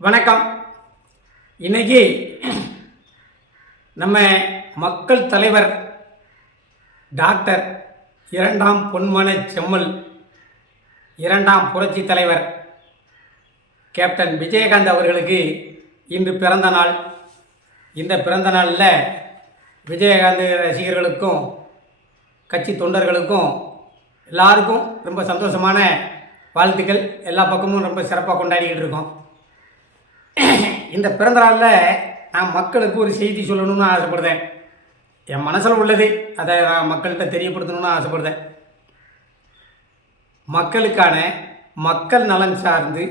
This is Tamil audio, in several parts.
வணக்கம். இன்னைக்கு நம்ம மக்கள் தலைவர் டாக்டர் இரண்டாம் பொன்மன செம்மல், இரண்டாம் புரட்சி தலைவர் கேப்டன் விஜயகாந்த் அவர்களுக்கு இன்று பிறந்த நாள். இந்த பிறந்த நாளில் விஜயகாந்த் ரசிகர்களுக்கும் கட்சி தொண்டர்களுக்கும் எல்லாருக்கும் ரொம்ப சந்தோஷமான வாழ்த்துக்கள். எல்லா பக்கமும் ரொம்ப சிறப்பாக கொண்டாடிக்கிட்டு இருக்கோம். இந்த பிறந்த நாளில் நான் மக்களுக்கு ஒரு செய்தி சொல்லணும்னு ஆசைப்படுறேன். என் மனசில் உள்ளது அதை நான் மக்கள்கிட்ட தெரியப்படுத்தணும்னு ஆசைப்படுறேன். மக்களுக்கான மக்கள் நலன் சார்ந்து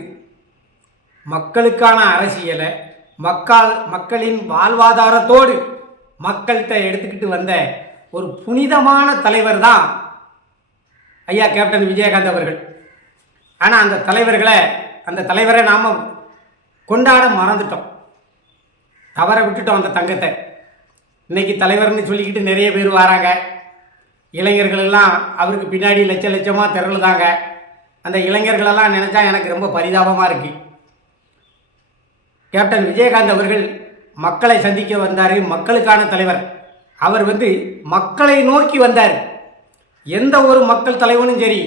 மக்களுக்கான அரசியலை மக்களின் வாழ்வாதாரத்தோடு மக்கள்கிட்ட எடுத்துக்கிட்டு வந்த ஒரு புனிதமான தலைவர் தான் ஐயா கேப்டன் விஜயகாந்த் அவர்கள். ஆனால் அந்த தலைவரை நாம் கொண்டாட மறந்துட்டோம், தவற விட்டுட்டோம். அந்த தங்கத்தை இன்னைக்கு தலைவர்னு சொல்லிக்கிட்டு நிறைய பேர் வராங்க. இளைஞர்கள் எல்லாம் அவருக்கு பின்னாடி லட்சமாக திரளுதாங்க. அந்த இளைஞர்களெல்லாம் நினச்சா எனக்கு ரொம்ப பரிதாபமாக இருக்கு. கேப்டன் விஜயகாந்த் அவர்கள் மக்களை சந்திக்க வந்தார், மக்களுக்கான தலைவர். அவர் மக்களை நோக்கி வந்தார். எந்த ஒரு மக்கள் தலைவனும் சரி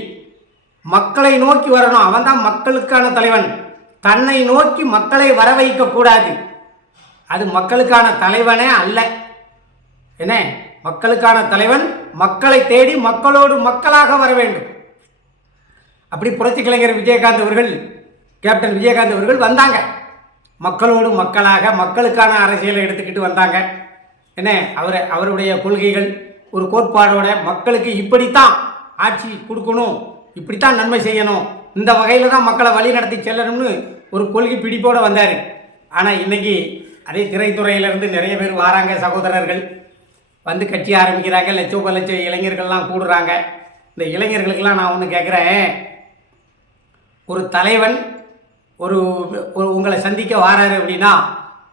மக்களை நோக்கி வரணும். அவன் தான் மக்களுக்கான தலைவன். தன்னை நோக்கி மக்களை வர வைக்கக்கூடாது. அது மக்களுக்கான தலைவனே அல்ல. என்ன, மக்களுக்கான தலைவன் மக்களை தேடி மக்களோடு மக்களாக வர வேண்டும். அப்படி புரட்சி கலைஞர் விஜயகாந்த் அவர்கள், கேப்டன் விஜயகாந்த் அவர்கள் வந்தாங்க. மக்களோடு மக்களாக மக்களுக்கான அரசியலை எடுத்துக்கிட்டு வந்தாங்க. என்ன, அவருடைய கொள்கைகள் ஒரு கோட்பாடோட மக்களுக்கு இப்படித்தான் ஆட்சி கொடுக்கணும், இப்படித்தான் நன்மை செய்யணும், இந்த வகையில் தான் மக்களை வழி நடத்தி செல்லணும்னு ஒரு கொள்கை பிடிப்போடு வந்தார். ஆனால் இன்றைக்கி அதே திரைத்துறையிலேருந்து நிறைய பேர் வராங்க. சகோதரர்கள் கட்சி ஆரம்பிக்கிறாங்க. லட்ச இளைஞர்கள்லாம் கூடுறாங்க. இந்த இளைஞர்களுக்கெல்லாம் நான் ஒன்று கேட்குறேன். ஒரு தலைவன் உங்களை சந்திக்க வாராரு அப்படின்னா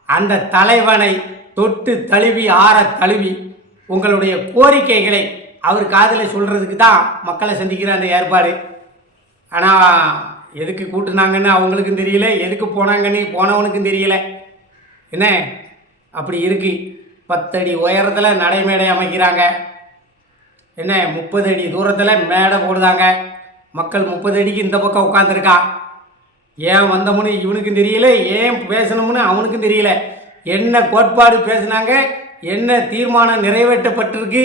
அந்த தலைவனை தொட்டு தழுவி தழுவி உங்களுடைய கோரிக்கைகளை அவர் காதில் சொல்கிறதுக்கு தான் மக்களை சந்திக்கிற அந்த ஏற்பாடு. ஆனால் எதுக்கு கூட்டுனாங்கன்னு அவங்களுக்கும் தெரியல, எதுக்கு போனாங்கன்னு போனவனுக்கும் தெரியல. என்ன, அப்படி இருக்கு. 10 அடி உயரத்தில் நடைமேடை அமைக்கிறாங்க. என்ன, 30 அடி தூரத்தில் மேடை போடுதாங்க. மக்கள் 30 அடிக்கு இந்த பக்கம் உட்காந்துருக்கா. ஏன் வந்தோம்னு இவனுக்கும் தெரியல, ஏன் பேசணும்னு அவனுக்கும் தெரியல. என்ன கோட்பாடு பேசுனாங்க, என்ன தீர்மானம் நிறைவேற்றப்பட்டிருக்கு,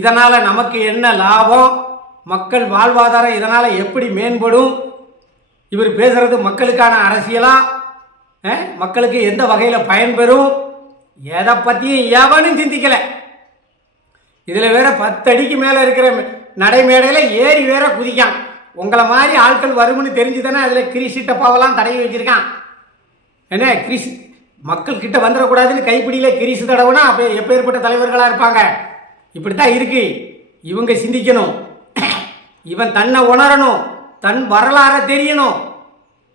இதனால் நமக்கு என்ன லாபம், மக்கள் வாழ்வாதாரம் இதனால் எப்படி மேம்படும், இவர் பேசுகிறது மக்களுக்கான அரசியலா, மக்களுக்கு எந்த வகையில் பயன்பெறும், எதை பற்றியும் எவனும் சிந்திக்கலை. இதில் வேற 10 அடிக்கு மேலே இருக்கிற நடைமேடையில் ஏறி வேற குதிக்கான். உங்களை மாதிரி ஆட்கள் வரும்னு தெரிஞ்சு தானே அதில் கிரிசி டப்பாவெல்லாம் தடவி வச்சுருக்கான். என்ன, கிரிசி மக்கள் கிட்ட வந்துடக்கூடாதுன்னு கைப்பிடியில் கிரிசு தடவுனா அப்போ எப்பேற்பட்ட தலைவர்களாக இருப்பாங்க. இப்படித்தான் இருக்கு. இவங்க சிந்திக்கணும். இவன் தன்னை உணரணும், தன் வரலாறை தெரியணும்.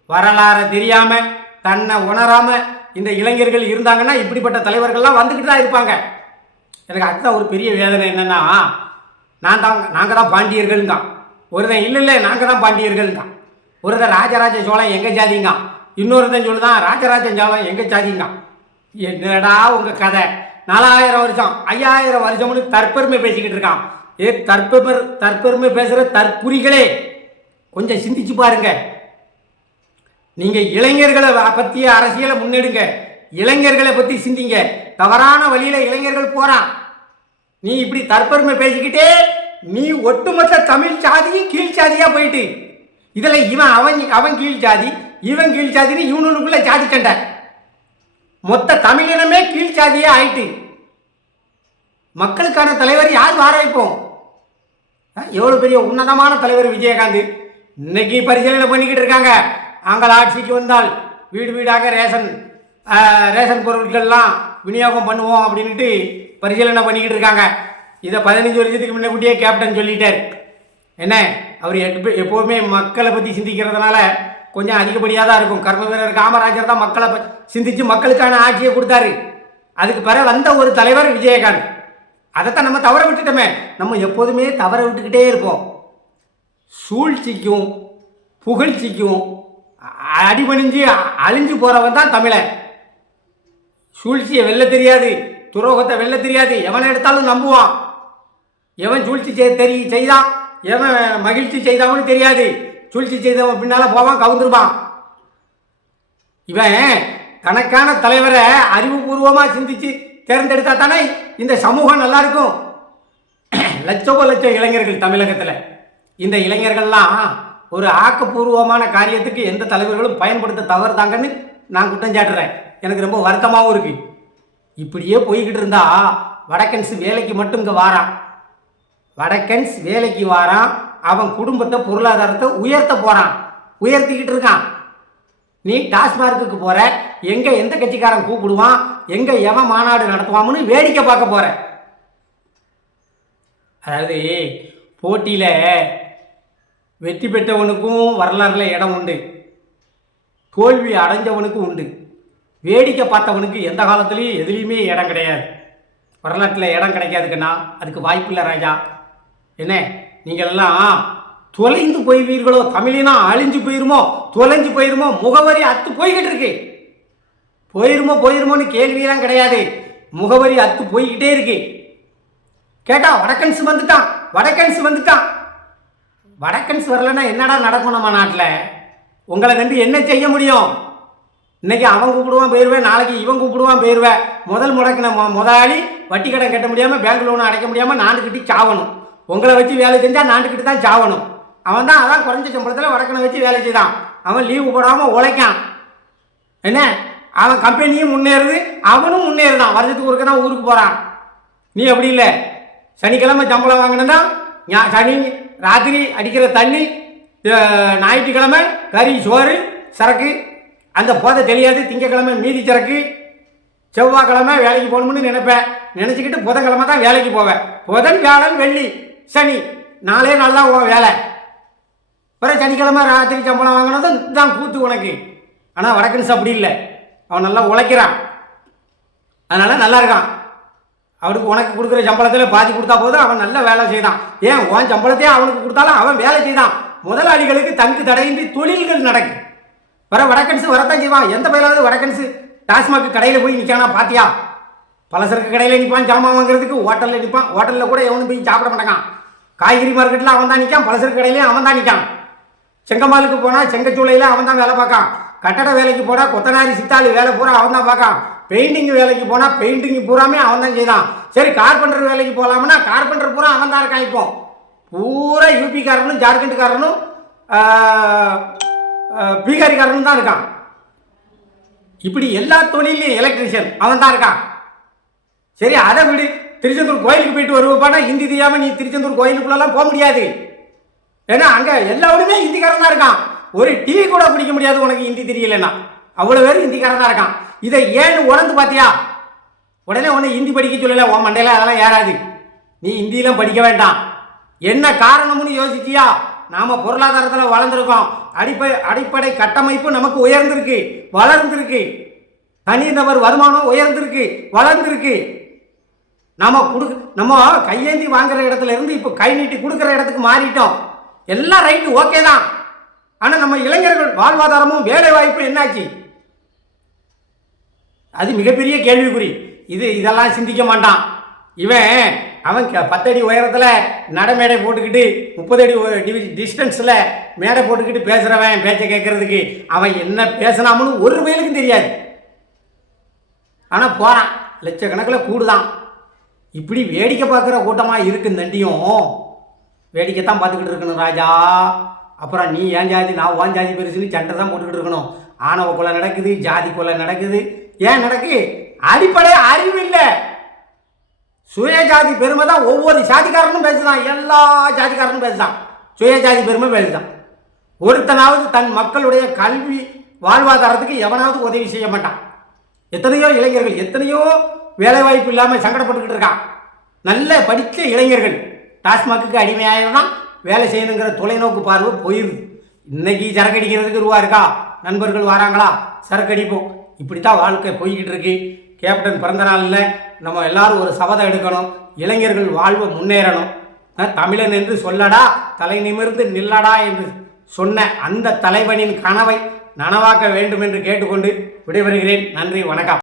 வரலாறை தெரியாமல் தன்னை உணராமல் இந்த இளைஞர்கள் இருந்தாங்கன்னா இப்படிப்பட்ட தலைவர்கள்லாம் வந்துக்கிட்டு தான் இருப்பாங்க. எனக்கு அதுதான் ஒரு பெரிய வேதனை. என்னென்னா, நாங்கள் தான் பாண்டியர்கள் தான். ஒருத்தன் இல்லை நாங்கள் தான் பாண்டியர்கள் தான். ஒருத்தன் ராஜராஜ சோழன் எங்கள் ஜாதிங்க, இன்னொருத்தன் சொல்லுதான் ராஜராஜ சோழன் எங்கள் ஜாதிங்க. என்னடா உங்கள் கதை? 4000 வருஷம் 5000 வருஷம்னு தற்பெருமை பேசிக்கிட்டு இருக்கான். தற்பெருமை பேசுகிற தற்குறிகளே, கொஞ்சம் சிந்திச்சு பாருங்க. நீங்கள் இளைஞர்களை பற்றிய அரசியலை முன்னெடுங்க, இளைஞர்களை பற்றி சிந்திங்க. தவறான வழியில் இளைஞர்கள் போகிறான். நீ இப்படி தற்பெருமை பேசிக்கிட்டே நீ ஒட்டுமொத்த தமிழ் சாதியும் கீழ் சாதியாக போயிட்டு இதில் அவன் கீழ் ஜாதி, இவன் கீழ் ஜாதின்னு இவனுக்குள்ள ஜாதி சண்டை. மொத்த தமிழினமே கீழ் சாதியாக ஆயிட்டு மக்களுக்கான தலைவர் யார் வார வைப்போம்? எவ்வளோ பெரிய உன்னதமான தலைவர் விஜயகாந்த். இன்னைக்கு பரிசீலனை பண்ணிக்கிட்டு இருக்காங்க. நாங்கள் ஆட்சிக்கு வந்தால் வீடு வீடாக ரேஷன் பொருட்கள்லாம் விநியோகம் பண்ணுவோம் அப்படின்ட்டு பரிசீலனை பண்ணிக்கிட்டு இருக்காங்க. இதை 15 வருஷத்துக்கு முன்னாடியே கேப்டன் சொல்லிட்டார். என்ன, அவர் எப்போவுமே மக்களை பற்றி சிந்திக்கிறதுனால கொஞ்சம் அதிகப்படியாக தான் இருக்கும். கர்ம வீரர் காமராஜர் தான் மக்களை சிந்தித்து மக்களுக்கான ஆட்சியை கொடுத்தாரு. அதுக்கு பிறகு வந்த ஒரு தலைவர் விஜயகாந்த். அதைத்தான் நம்ம தவற விட்டுட்டோமே. நம்ம எப்போதுமே தவற விட்டுக்கிட்டே இருப்போம். சூழ்ச்சிக்கும் புகழ்ச்சிக்கும் அடிபணிஞ்சு அழிஞ்சு போகிறவன் தான் தமிழன். சூழ்ச்சியை வெல்ல தெரியாது, துரோகத்தை வெல்ல தெரியாது, எவனை எடுத்தாலும் நம்புவான். எவன் சூழ்ச்சி செய்தான், எவன் மகிழ்ச்சி செய்தான்னு தெரியாது. சூழ்ச்சி செய்தவன் பின்னால் போவான், கவுந்துருப்பான். இவன் தனக்கான தலைவரை அறிவுபூர்வமாக சிந்திச்சு தேர்ந்தெடுத்தா தானே இந்த சமூகம் நல்லா இருக்கும். லட்சம் இளைஞர்கள் தமிழகத்தில். இந்த இளைஞர்கள்லாம் ஒரு ஆக்கப்பூர்வமான காரியத்துக்கு எந்த தலைவர்களும் பயன்படுத்த தவறுதாங்கன்னு நான் குற்றம் சாட்டுறேன். எனக்கு ரொம்ப வருத்தமாகவும் இருக்கு. இப்படியே போய்கிட்டு இருந்தா வடக்கன்ஸ் வேலைக்கு மட்டும் இங்கே வாரான். வடக்கன்ஸ் வேலைக்கு வாரான், அவன் குடும்பத்தை பொருளாதாரத்தை உயர்த்த போகிறான், உயர்த்திக்கிட்டு இருக்கான். நீ டாஸ்மார்க்கு போகிற, எங்கே எந்த கட்சிக்காரன் கூப்பிடுவான், எங்கே எவன் மாநாடு நடத்துவான்னு வேடிக்கை பார்க்க போகிற. அதாவது போட்டியில் வெற்றி பெற்றவனுக்கும் வரலாறில் இடம் உண்டு, தோல்வி அடைஞ்சவனுக்கும் உண்டு. வேடிக்கை பார்த்தவனுக்கு எந்த காலத்துலேயும் எதுலேயுமே இடம் கிடையாது. வரலாற்றில் இடம் கிடைக்காதுக்குன்னா அதுக்கு வாய்ப்பு இல்லை ராஜா. என்ன நீங்களெல்லாம் தொலைந்து போய்வீர்களோ, தமிழினா அழிஞ்சு போயிருமோ, தொலைஞ்சு போயிருமோ, முகவரி அத்து போய்கிட்டு இருக்கு. போயிருமோன்னு கேள்வியெல்லாம் கிடையாது, முகவரி அத்து போய்கிட்டே இருக்கு. கேட்டா வடக்கன்ஸ் வந்துட்டான், வடக்கன்ஸ் வரலன்னா என்னடா நடக்கும் நம்ம நாட்டில்? உங்களை கண்டு என்ன செய்ய முடியும்? இன்னைக்கு அவன் கூப்பிடுவான் போயிடுவேன், நாளைக்கு இவன் கூப்பிடுவான் போயிடுவேன். முதல் முடக்கின முதலாளி வட்டி கடன் கட்ட முடியாமல், பேங்க் லோன் அடைக்க முடியாமல் நாண்டுக்கிட்டு சாவணும். உங்களை வச்சு வேலை செஞ்சால் நாண்டுக்கிட்டு தான் சாவணும். அவன் தான் அதான் குறைஞ்ச சம்பளத்தில் வடக்கனை வச்சு வேலை செய்தான். அவன் லீவு போடாமல் உழைக்கான். என்ன அவன் கம்பெனியும் முன்னேறுது, அவனும் முன்னேறுதான். வருஷத்துக்கு ஒருக்க தான் ஊருக்கு போகிறான். நீ அப்படி இல்லை. சனிக்கிழமை சம்பளம் வாங்கினா சனி ராத்திரி அடிக்கிற தண்ணி, ஞாயிற்றுக்கிழமை கறி சோறு சரக்கு, அந்த போதை தெரியாது. திங்கக்கிழமை மீதி சரக்கு, செவ்வாய்க்கிழமை வேலைக்கு போகணும்னு நினைப்பேன். நினச்சிக்கிட்டு புதன்கிழமை தான் வேலைக்கு போவேன். புதன் வியாழன் வெள்ளி சனி 4 நாள் தான் உன் வேலை. பிறகு சனிக்கிழமை ராத்திரி சம்பளம் வாங்கினதும் தான் கூத்து உனக்கு. ஆனால் வடக்கன்ஸ் அப்படி இல்லை, அவன் நல்லா உழைக்கிறான், அதனால் நல்லா இருக்கான். அவனுக்கு உனக்கு கொடுக்குற சம்பளத்தில் பாதி கொடுத்தா போதும், அவன் நல்ல வேலை செய்தான். ஏன் உன் சம்பளத்தையே அவனுக்கு கொடுத்தாலும் அவன் வேலை செய்தான். முதலாளிகளுக்கு தங்கு தடையின்றி தொழில்கள் நடக்கு. வடக்கன்ஸ் வரத்தான் செய்வான். எந்த பயிலாவது வடக்கன்ஸ் டாஸ்மாக் கடையில் போய் நிற்கானா பாத்தியா? பலசரக்கு கடையில் நிற்பான், ஜாமான் வாங்குறதுக்கு ஹோட்டலில் நிற்பான். ஹோட்டலில் கூட எவனும் போய் சாப்பிட மாட்டான். காய்கறி மார்க்கெட்டில் அவன் தான் நிற்கான், பலசரக்கு கடையிலையும் அவன் தான் நிற்கான். செங்கமாலுக்கு போனால் செங்கச்சூளையில் அவன் தான் வேலை பார்க்கான். கட்டட வேலைக்கு போனால் கொத்தனாரி சித்தாளி வேலை பூரா அவன் தான் பார்க்கான். பெயிண்டிங் வேலைக்கு போனால் பெயிண்டிங் பூராமே அவன் தான் செய்தான். சரி கார்பெண்டர் வேலைக்கு போகலாம்னா கார்பெண்டர் பூரா அவன் தான் இருக்கான். இப்போ பூரா யூபிக்காரனும் ஜார்க்கண்டுக்காரனும் பீகாரிக்காரனும் தான் இருக்கான். இப்படி எல்லா தொழிலையும் எலக்ட்ரிஷியன் அவன் தான் இருக்கான். சரி அதை விடு, திருச்செந்தூர் கோயிலுக்கு போயிட்டு வருவானா ஹிந்தி தெரியாமல் நீ திருச்செந்தூர் கோயிலுக்குள்ளெல்லாம் போக முடியாது. ஏன்னா அங்கே எல்லாருமே ஹிந்திக்காரன் தான் இருக்கான். ஒரு டீ கூட குடிக்க முடியாது உனக்கு ஹிந்தி தெரியலன்னா. அவ்வளோ பேர் ஹிந்திக்காரன் தான் இருக்கான். இதை ஏன்னு உணர்ந்து பார்த்தியா? உடனே உன்னை ஹிந்தி படிக்க சொல்லலை, உன் மண்டையில் அதெல்லாம் ஏறாது. நீ ஹிந்தியெலாம் படிக்க வேண்டாம். என்ன காரணம்னு யோசிச்சியா? நாம் பொருளாதாரத்தில் வளர்ந்துருக்கோம். அடிப்படை கட்டமைப்பு நமக்கு உயர்ந்திருக்கு, வளர்ந்துருக்கு. தனிநபர் வருமானம் உயர்ந்திருக்கு, வளர்ந்துருக்கு. நம்ம கையேந்தி வாங்குற இடத்துல இருந்து இப்போ கை நீட்டி கொடுக்குற இடத்துக்கு மாறிட்டோம். எல்லாம் ரைட்டு, ஓகே தான். ஆனால் நம்ம இளைஞர்கள் வாழ்வாதாரமும் வேலை வாய்ப்பு என்னாச்சு? அது மிகப்பெரிய கேள்விக்குறி. இதெல்லாம் சிந்திக்க மாட்டான் இவன். அவன் 10 அடி உயரத்தில் நடைமேடை போட்டுக்கிட்டு 30 அடி டிஸ்டன்ஸில் மேடை போட்டுக்கிட்டு பேசுகிறவன் பேச்சை கேட்கறதுக்கு அவன் என்ன பேசினாமனு ஒரு வயலுக்கும் தெரியாது. ஆனால் போகிறான், லட்சக்கணக்கில் கூடுதான். இப்படி வேடிக்கை பார்க்குற கூட்டமாக இருக்கு. தண்டியும் வேடிக்கைத்தான் பார்த்துக்கிட்டு இருக்கணும் ராஜா. அப்புறம் நீ ஏன் ஜாதி நான் ஓன் ஜாதி பெருசுன்னு சண்டை தான் போட்டுக்கிட்டு இருக்கணும். ஆணவ கொலை நடக்குது, ஜாதி கொலை நடக்குது. ஏன் நடக்கு? அடிப்படை அறிவு இல்லை. சுயஜாதி பெருமை தான் ஒவ்வொரு ஜாதிக்காரனும் பேசுதான், எல்லா ஜாதிக்காரனும் பேசுதான். சுயஜாதி பெருமை பேசுதான். ஒருத்தனாவது தன் மக்களுடைய கல்வி வாழ்வாதாரத்துக்கு எவனாவது உதவி செய்ய மாட்டான். எத்தனையோ இளைஞர்கள் எத்தனையோ வேலை வாய்ப்பு இல்லாமல் சங்கடப்பட்டுக்கிட்டு இருக்கான். நல்ல படித்த இளைஞர்கள் டாஸ்மாக்கு அடிமையாயிரம் வேலை செய்யணுங்கிற தொலைநோக்கு பார்வை போயிடுது. இன்னைக்கு சரக்கு அடிக்கிறதுக்கு ரூபா இருக்கா, நண்பர்கள் வராங்களா, சரக்கு அடிப்போம். இப்படித்தான் வாழ்க்கை போய்கிட்டு இருக்கு. கேப்டன் பிறந்த நாளில் நம்ம எல்லாரும் ஒரு சபதம் எடுக்கணும். இளைஞர்கள் வாழ்வை முன்னேறணும். தமிழன் என்று சொல்லடா, தலை நிமிர்ந்து நில்லடா என்று சொன்ன அந்த தலைவனின் கனவை நனவாக்க வேண்டும் என்று கேட்டுக்கொண்டு விடைபெறுகிறேன். நன்றி, வணக்கம்.